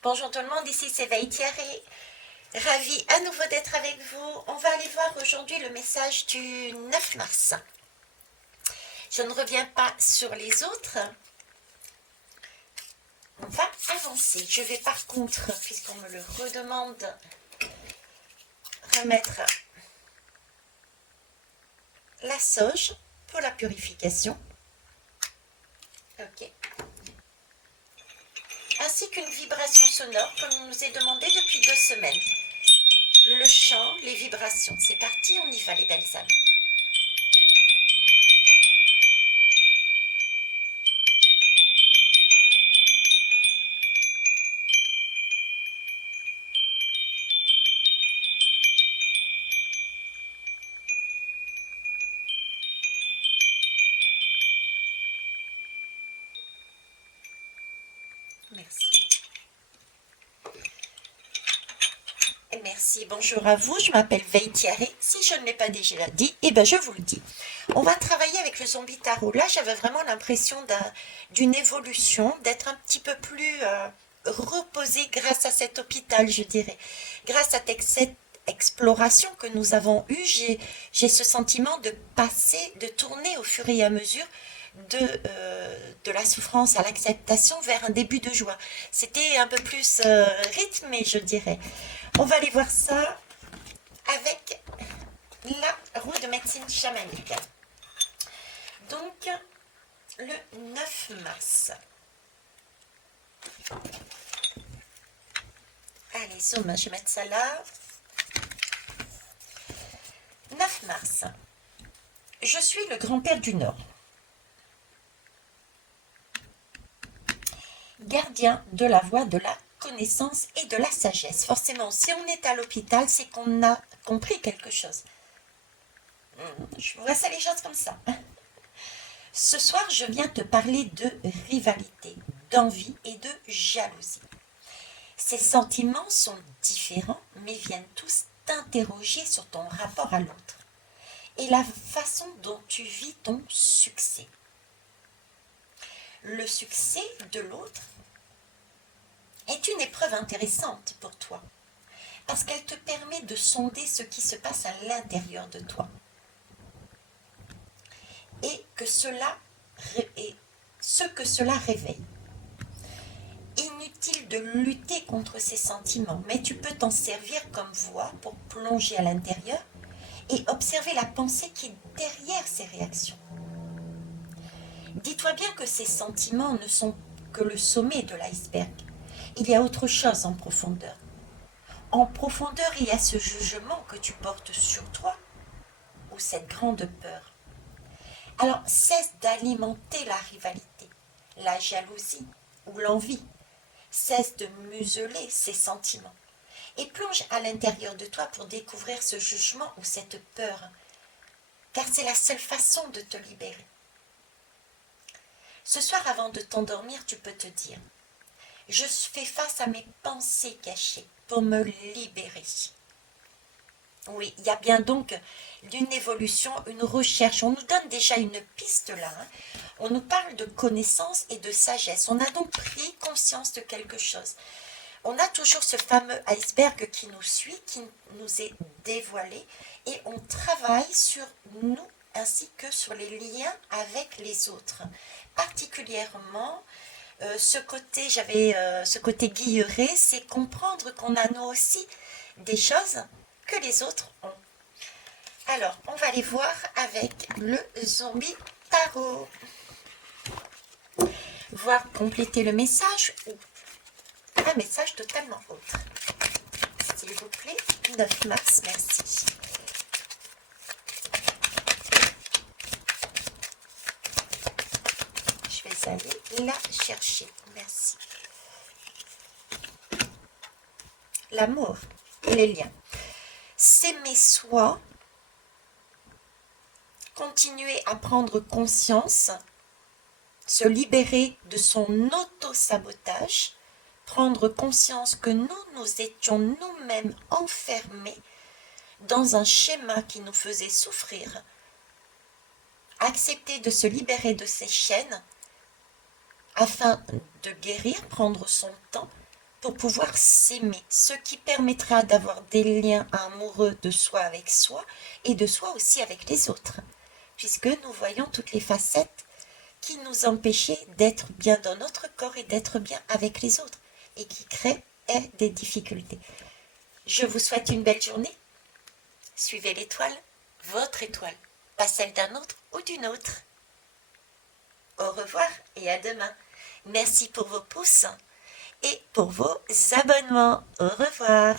Bonjour tout le monde, ici c'est Thierry. Ravie à nouveau d'être avec vous. On va aller voir aujourd'hui le message du 9 mars. Je ne reviens pas sur les autres. On va avancer. Je vais par contre, puisqu'on me le redemande, remettre la sauge pour la purification. Ok. Ainsi qu'une vibration sonore comme il nous est demandé depuis 2 semaines. Le chant, les vibrations. C'est parti, on y va les belles âmes. Merci. Et merci, bonjour à vous, je m'appelle Thierry. Si je ne l'ai pas déjà dit, eh ben je vous le dis. On va travailler avec le zombie tarot. Là, j'avais vraiment l'impression d'une évolution, d'être un petit peu plus reposée grâce à cet hôpital, je dirais. Grâce à cette exploration que nous avons eue, j'ai ce sentiment de passer, de tourner au fur et à mesure de la souffrance à l'acceptation vers un début de joie. C'était un peu plus rythmé, je dirais. On va aller voir ça avec la roue de médecine chamanique. Donc, le 9 mars. Allez, zoom, je vais mettre ça là. 9 mars. Je suis le grand-père du Nord. Gardien de la voie de la connaissance et de la sagesse. Forcément, si on est à l'hôpital, c'est qu'on a compris quelque chose. Je vois ça les choses comme ça. Ce soir, je viens te parler de rivalité, d'envie et de jalousie. Ces sentiments sont différents, mais viennent tous t'interroger sur ton rapport à l'autre et la façon dont tu vis ton succès. Le succès de l'autre est une épreuve intéressante pour toi, parce qu'elle te permet de sonder ce qui se passe à l'intérieur de toi. Et ce que cela réveille. Inutile de lutter contre ces sentiments, mais tu peux t'en servir comme voie pour plonger à l'intérieur et observer la pensée qui est derrière ces réactions. Dis-toi bien que ces sentiments ne sont que le sommet de l'iceberg. Il y a autre chose en profondeur. En profondeur, il y a ce jugement que tu portes sur toi ou cette grande peur. Alors cesse d'alimenter la rivalité, la jalousie ou l'envie. Cesse de museler ces sentiments et plonge à l'intérieur de toi pour découvrir ce jugement ou cette peur, car c'est la seule façon de te libérer. Ce soir, avant de t'endormir, tu peux te dire « Je fais face à mes pensées cachées pour me libérer ». Oui, il y a bien donc d'une évolution, une recherche. On nous donne déjà une piste là. On nous parle de connaissance et de sagesse. On a donc pris conscience de quelque chose. On a toujours ce fameux iceberg qui nous suit, qui nous est dévoilé, et on travaille sur nous ainsi que sur les liens avec les autres. Particulièrement, ce côté guilleret, c'est comprendre qu'on a nous aussi des choses que les autres ont. Alors, on va aller voir avec le zombie tarot. Voir compléter le message ou un message totalement autre. S'il vous plaît, 9 mars, merci. Je vais aller la chercher, merci. L'amour et les liens. S'aimer soi, continuer à prendre conscience, se libérer de son auto-sabotage, prendre conscience que nous étions nous-mêmes enfermés dans un schéma qui nous faisait souffrir, accepter de se libérer de ces chaînes afin de guérir, prendre son temps, pour pouvoir s'aimer, ce qui permettra d'avoir des liens amoureux de soi avec soi et de soi aussi avec les autres, puisque nous voyons toutes les facettes qui nous empêchaient d'être bien dans notre corps et d'être bien avec les autres, et qui créent des difficultés. Je vous souhaite une belle journée. Suivez l'étoile, votre étoile, pas celle d'un autre ou d'une autre. Au revoir et à demain. Merci pour vos pouces et pour vos abonnements. Au revoir.